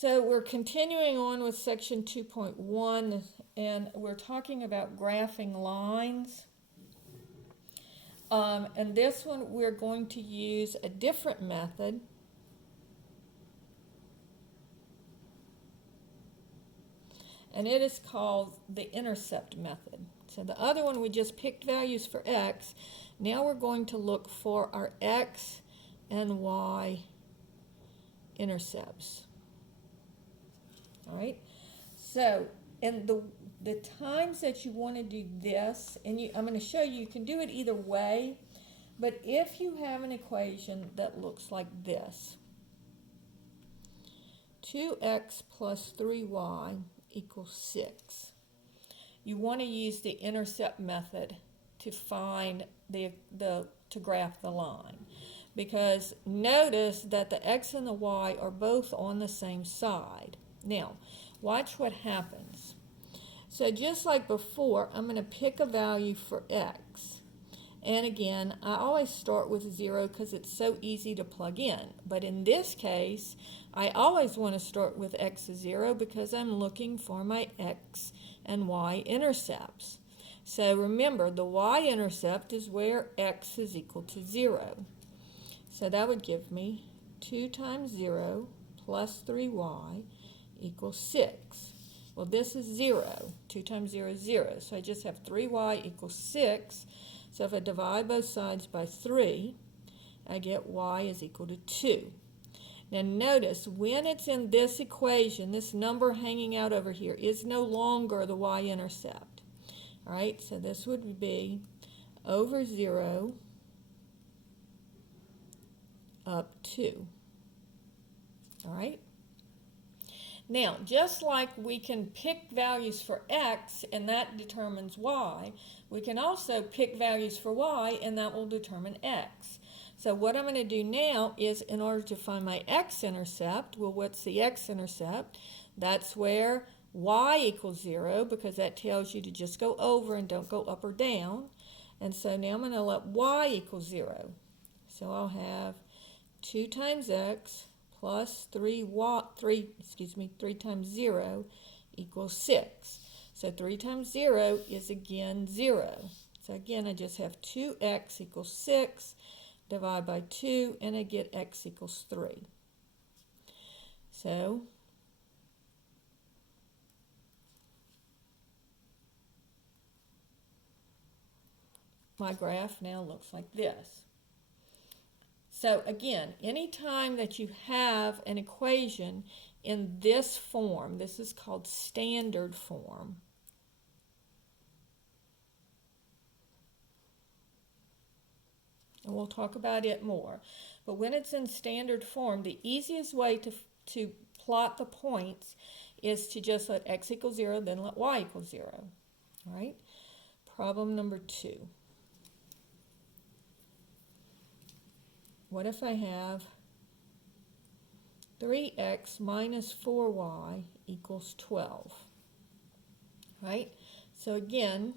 So we're continuing on with section 2.1, and we're talking about graphing lines. And this one we're going to use a different method. And it is called the intercept method. So the other one we just picked values for x. Now we're going to look for our x and y intercepts. All right, so and the times that you want to do this, and I'm going to show you can do it either way, but if you have an equation that looks like this, 2x plus 3y equals 6, you want to use the intercept method to find to graph the line, because notice that the x and the y are both on the same side. Now, watch what happens. So just like before, I'm going to pick a value for x. And again, I always start with 0 because it's so easy to plug in. But in this case, I always want to start with x is 0 because I'm looking for my x and y intercepts. So remember, the y-intercept is where x is equal to 0. So that would give me 2 times 0 plus 3y equals 6. Well, this is 0. 2 times 0 is 0. So I just have 3y equals 6. So if I divide both sides by 3, I get y is equal to 2. Now notice, when it's in this equation, this number hanging out over here is no longer the y-intercept. All right, so this would be over 0 up 2. All right? Now, just like we can pick values for x and that determines y, we can also pick values for y and that will determine x. So what I'm going to do now is, in order to find my x-intercept, well, what's the x-intercept? That's where y equals 0, because that tells you to just go over and don't go up or down. And so now I'm going to let y equal 0. So I'll have 2 times x plus 3 times 0 equals 6. So 3 times 0 is again 0. So again, I just have 2x equals 6, divide by 2, and I get x equals 3. So my graph now looks like this. So again, anytime that you have an equation in this form, this is called standard form. And we'll talk about it more. But when it's in standard form, the easiest way to plot the points is to just let x equal 0, then let y equal 0. All right? Problem number 2. What if I have 3x minus 4y equals 12? Right? So again,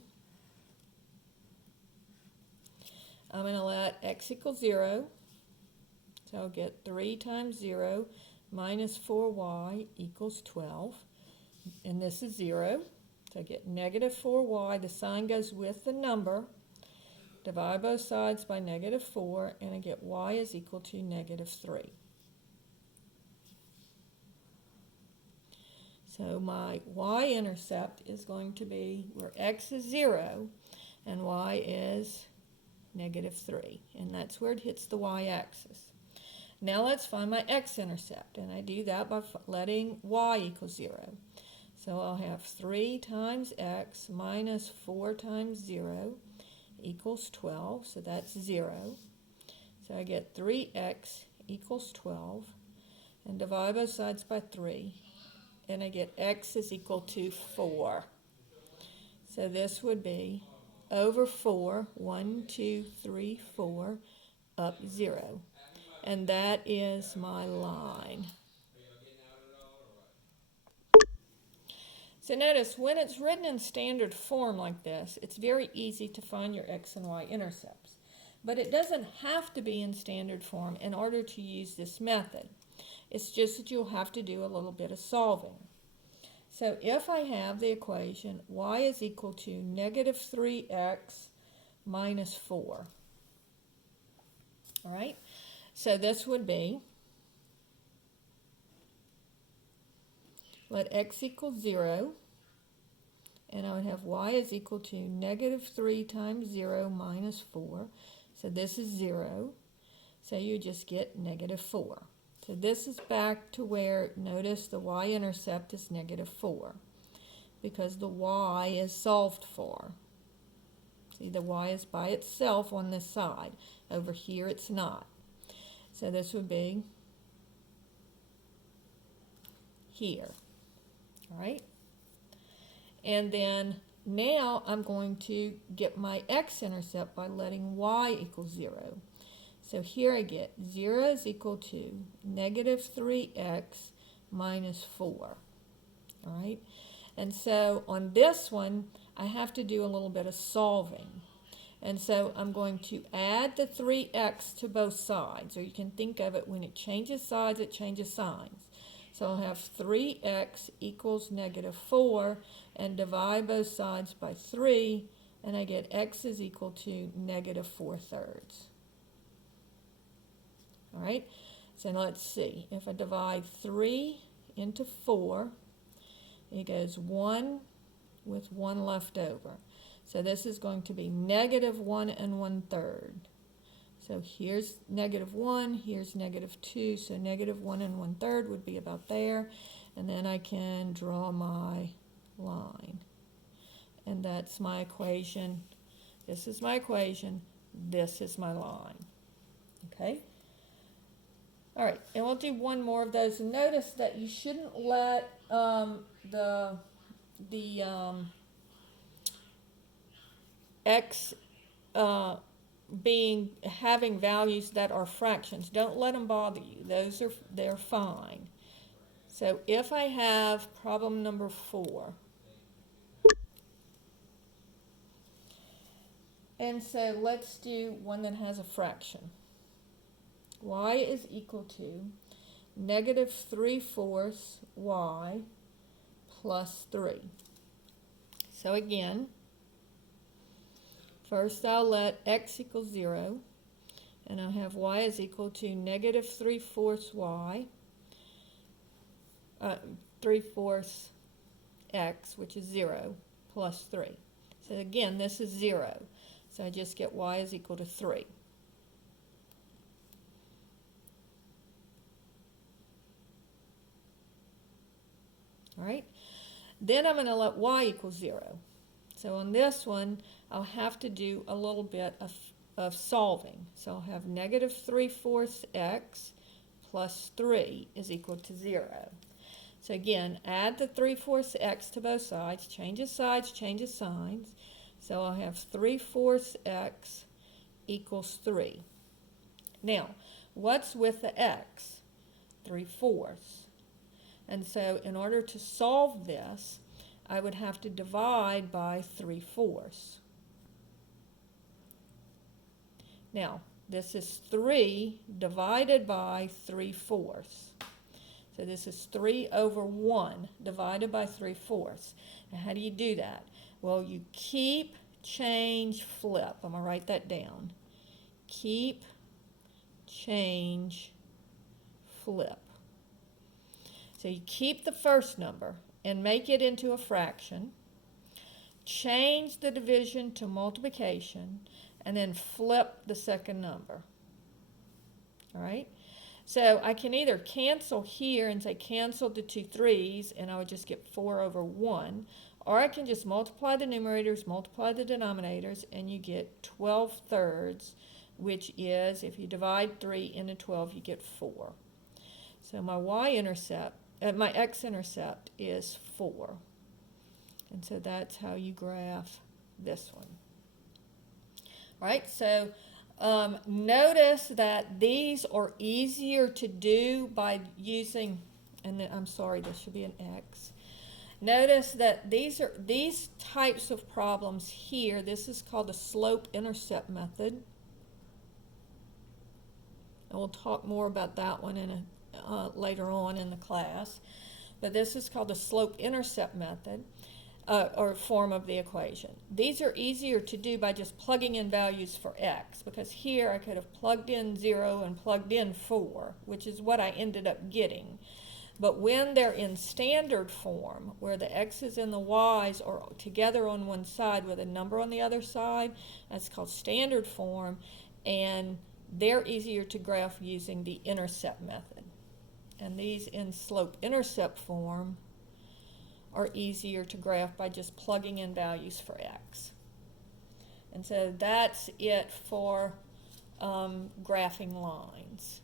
I'm going to let x equal 0. So I'll get 3 times 0 minus 4y equals 12. And this is 0. So I get negative 4y. The sign goes with the number. Divide both sides by negative 4, and I get y is equal to negative 3. So my y-intercept is going to be where x is 0 and y is negative 3. And that's where it hits the y-axis. Now let's find my x-intercept, and I do that by letting y equal 0. So I'll have 3 times x minus 4 times 0 equals 12, so that's 0. So I get 3x equals 12, and divide both sides by 3, and I get x is equal to 4. So this would be over 4, 1, 2, 3, 4, up 0. And that is my line. So notice, when it's written in standard form like this, it's very easy to find your x and y intercepts. But it doesn't have to be in standard form in order to use this method. It's just that you'll have to do a little bit of solving. So if I have the equation y is equal to negative 3x minus 4, all right, so this would be, let x equal 0, and I would have y is equal to negative 3 times 0 minus 4. So this is 0. So you just get negative 4. So this is back to where, notice the y-intercept is negative 4, because the y is solved for. See, the y is by itself on this side. Over here it's not. So this would be here. All right? And then now I'm going to get my x-intercept by letting y equal 0. So here I get 0 is equal to negative 3x minus 4. All right? And so on this one, I have to do a little bit of solving. And so I'm going to add the 3x to both sides. Or you can think of it, when it changes sides, it changes signs. So I'll have 3x equals negative 4, and divide both sides by 3, and I get x is equal to negative 4/3. All right, so now let's see. If I divide 3 into 4, it goes 1 with 1 left over. So this is going to be negative 1 1/3. So here's negative 1, here's negative 2, so negative 1 1/3 would be about there. And then I can draw my line. And that's my equation. This is my equation. This is my line. Okay? All right, and we'll do one more of those. And notice that you shouldn't let x having values that are fractions. Don't let them bother you. They're fine. So if I have problem number 4, and so let's do one that has a fraction. Y is equal to negative 3/4 y plus 3. So again, first I'll let x equal 0, and I'll have y is equal to negative 3/4 y, 3/4 x, which is 0, plus 3. So again, this is 0. So I just get y is equal to 3. All right, then I'm going to let y equal 0. So on this one, I'll have to do a little bit of solving. So I'll have negative 3/4 x plus 3 is equal to 0. So again, add the 3/4 x to both sides, changes signs. So I'll have 3/4 x equals 3. Now, what's with the x? 3/4. And so in order to solve this, I would have to divide by 3/4. Now, this is 3 divided by 3/4. So this is 3 over 1 divided by 3/4. Now, how do you do that? Well, you keep, change, flip. I'm going to write that down. Keep, change, flip. So you keep the first number and make it into a fraction, change the division to multiplication, and then flip the second number. All right? So I can either cancel here and say cancel the 2 3's, and I would just get 4 over 1, or I can just multiply the numerators, multiply the denominators, and you get 12/3, which is, if you divide 3 into 12, you get 4. So my y-intercept, my x-intercept is 4. And so that's how you graph this one. All right, so notice that these are easier to do by using, and then, I'm sorry, this should be an x. Notice that these types of problems here, this is called the slope-intercept method. And we'll talk more about that one later on in the class. But this is called the slope-intercept method, or form of the equation. These are easier to do by just plugging in values for x, because here I could have plugged in 0 and plugged in 4, which is what I ended up getting. But when they're in standard form, where the x's and the y's are together on one side with a number on the other side, that's called standard form, and they're easier to graph using the intercept method. And these in slope-intercept form are easier to graph by just plugging in values for x. And so that's it for graphing lines.